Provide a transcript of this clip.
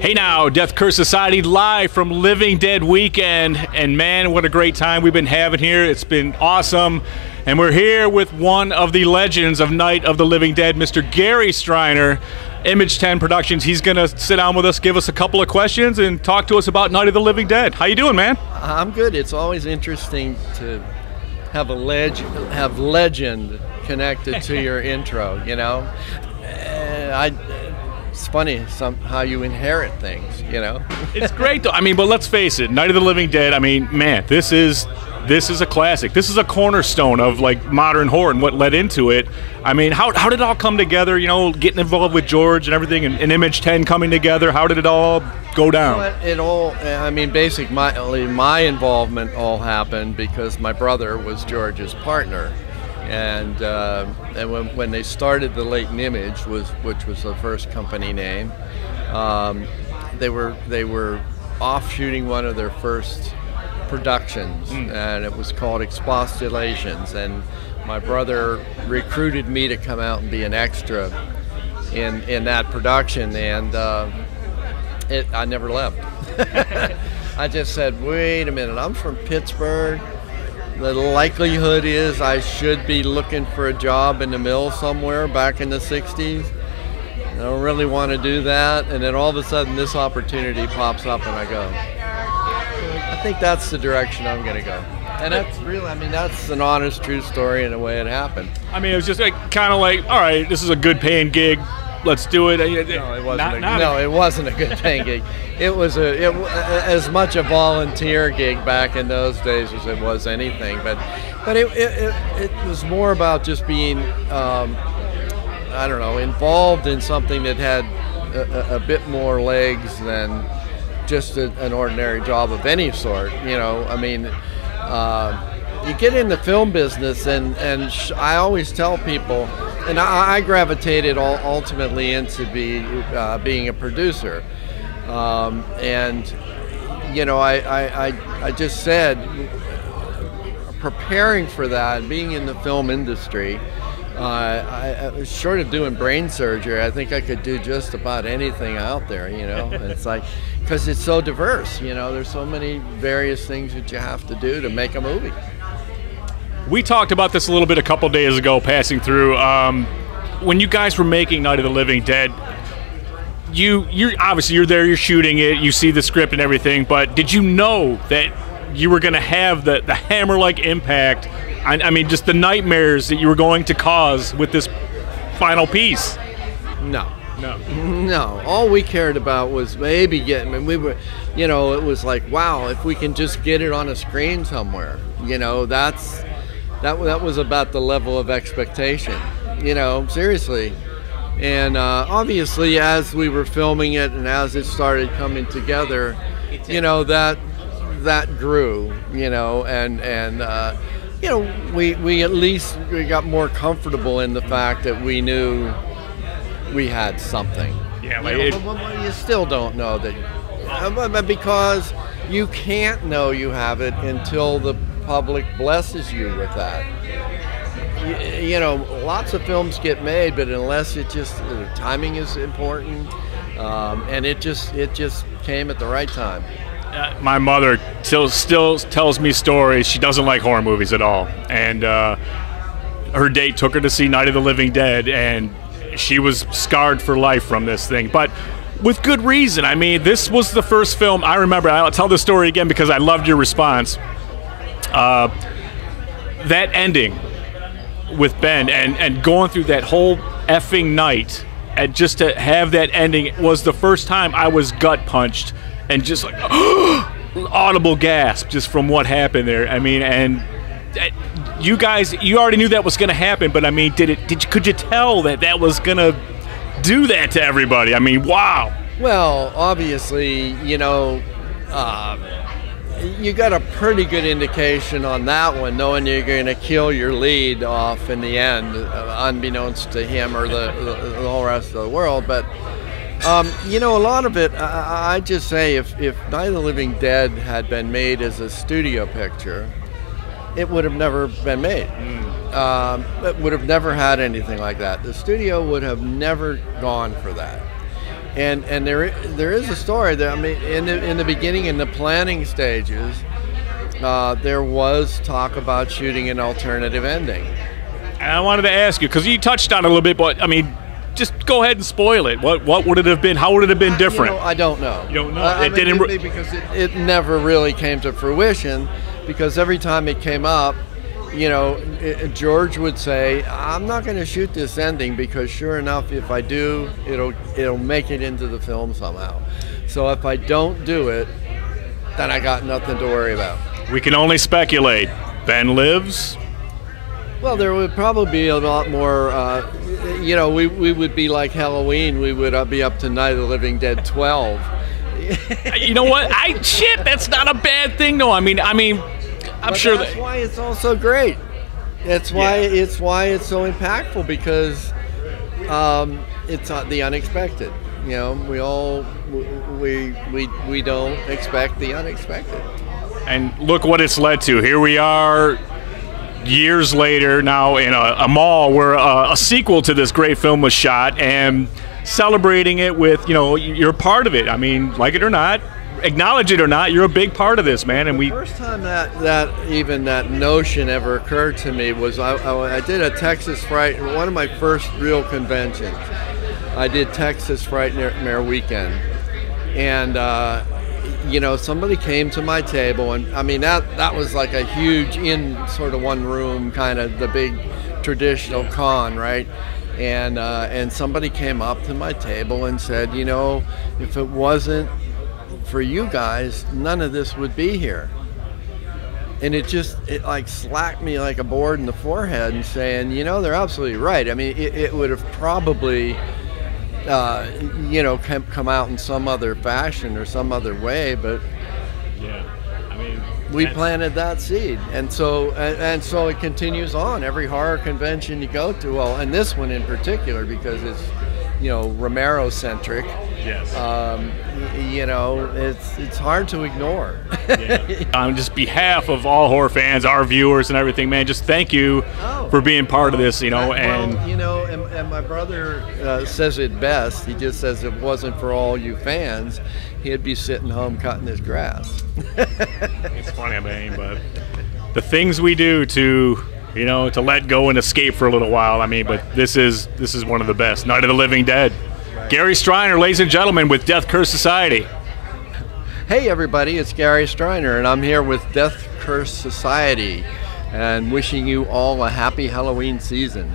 Hey now, Death Curse Society live from Living Dead Weekend, and man, what a great time we've been having here. It's been awesome, and we're here with one of the legends of Night of the Living Dead, Mr. Gary Streiner, Image 10 Productions. He's gonna sit down with us, give us a couple of questions, and talk to us about Night of the Living Dead. How you doing, man? I'm good. It's always interesting to have legend connected to your intro, you know? It's funny how you inherit things, you know? It's great though. I mean, but let's face it, Night of the Living Dead, I mean, man, this is a classic. This is a cornerstone of like modern horror and what led into it. I mean, how did it all come together, you know, getting involved with George and everything, and Image 10 coming together? How did it all go down? I mean, my involvement all happened because my brother was George's partner. And when they started the Latent Image, which was the first company name, they were off shooting one of their first productions, and it was called Expostulations. And my brother recruited me to come out and be an extra in that production, and I never left. I just said, wait a minute, I'm from Pittsburgh. The likelihood is I should be looking for a job in the mill somewhere back in the 60s. I don't really want to do that. And then all of a sudden this opportunity pops up and I go, I think that's the direction I'm going to go. And that's really, I mean, that's an honest, true story in the way it happened. I mean, it was just like, kind of like, all right, this is a good paying gig. Let's do it. No, it wasn't. It wasn't a good paying gig. It was as much a volunteer gig back in those days as it was anything. But it was more about just being, I don't know, involved in something that had a bit more legs than just an ordinary job of any sort. You know, I mean, you get in the film business, and I always tell people. And I gravitated ultimately into being a producer, and you know, I just said, preparing for that, being in the film industry, I was short of doing brain surgery. I think I could do just about anything out there, you know. And it's like, because it's so diverse, you know. There's so many various things that you have to do to make a movie. We talked about this a little bit a couple days ago, passing through. When you guys were making Night of the Living Dead, you're obviously you're there, you're shooting it, you see the script and everything. But did you know that you were going to have the hammer-like impact? I mean, just the nightmares that you were going to cause with this final piece. No. All we cared about was maybe getting. I mean, we were, you know, it was like, wow, if we can just get it on a screen somewhere, you know, that was about the level of expectation, you know, seriously. And obviously, as we were filming it and as it started coming together, you know, that grew, you know, and you know, we at least got more comfortable in the fact that we knew we had something. Yeah, like but you still don't know that, because you can't know you have it until the public blesses you with that. You know, lots of films get made, but unless the timing is important, and it just came at the right time. My mother still tells me stories. She doesn't like horror movies at all, and her date took her to see Night of the Living Dead, and she was scarred for life from this thing, but with good reason. I mean, this was the first film I remember. I'll tell the story again because I loved your response. That ending with Ben and going through that whole effing night, and just to have that ending was the first time I was gut punched and just like audible gasp just from what happened there. I mean, and you guys, you already knew that was going to happen, but I mean, could you tell that was going to do that to everybody? I mean, wow. Well, obviously, you know, you got a pretty good indication on that one, knowing you're going to kill your lead off in the end, unbeknownst to him or the whole rest of the world. But you know, a lot of it, I just say, if Night of the Living Dead had been made as a studio picture, it would have never been made. It would have never had anything like that. The studio would have never gone for that. And there is a story that, I mean, in the beginning, in the planning stages, there was talk about shooting an alternative ending. And I wanted to ask you, because you touched on it a little bit, but I mean, just go ahead and spoil it. What would it have been? How would it have been different? I don't know. You don't know? It didn't, because it never really came to fruition, because every time it came up, George would say, I'm not going to shoot this ending, because sure enough, if I do, it'll make it into the film somehow. So if I don't do it, then I got nothing to worry about. We can only speculate. Ben lives? Well, there would probably be a lot more, we would be like Halloween. We would be up to Night of the Living Dead 12. You know what? That's not a bad thing, though. I mean, I'm sure that's why it's all so great. It's why it's so impactful, because it's the unexpected. We don't expect the unexpected. And look what it's led to. Here we are, years later, now in a mall where a sequel to this great film was shot, and celebrating it with, you're part of it. I mean, like it or not, acknowledge it or not, you're a big part of this, man. And the first time that notion ever occurred to me was I did a Texas Fright, one of my first real conventions. I did Texas Frightmare Weekend, and somebody came to my table, and I mean that was like a huge, in sort of one room, kind of the big traditional con, right? And somebody came up to my table and said, if it wasn't for you guys, none of this would be here. And it like slapped me like a board in the forehead, and saying, they're absolutely right. I mean, it would have probably come out in some other fashion or some other way, but we planted that seed, and so it continues on. Every horror convention you go to, well, and this one in particular, because it's Romero centric. Yes. It's hard to ignore. On just behalf of all horror fans, our viewers, and everything, man, just thank you for being part of this. And my brother says it best. He just says, if it wasn't for all you fans, he'd be sitting home cutting his grass. It's funny, I mean, but the things we do to let go and escape for a little while. I mean, but this is one of the best. Night of the Living Dead. Right. Gary Streiner, ladies and gentlemen, with Death Curse Society. Hey everybody, it's Gary Streiner, and I'm here with Death Curse Society, and wishing you all a happy Halloween season.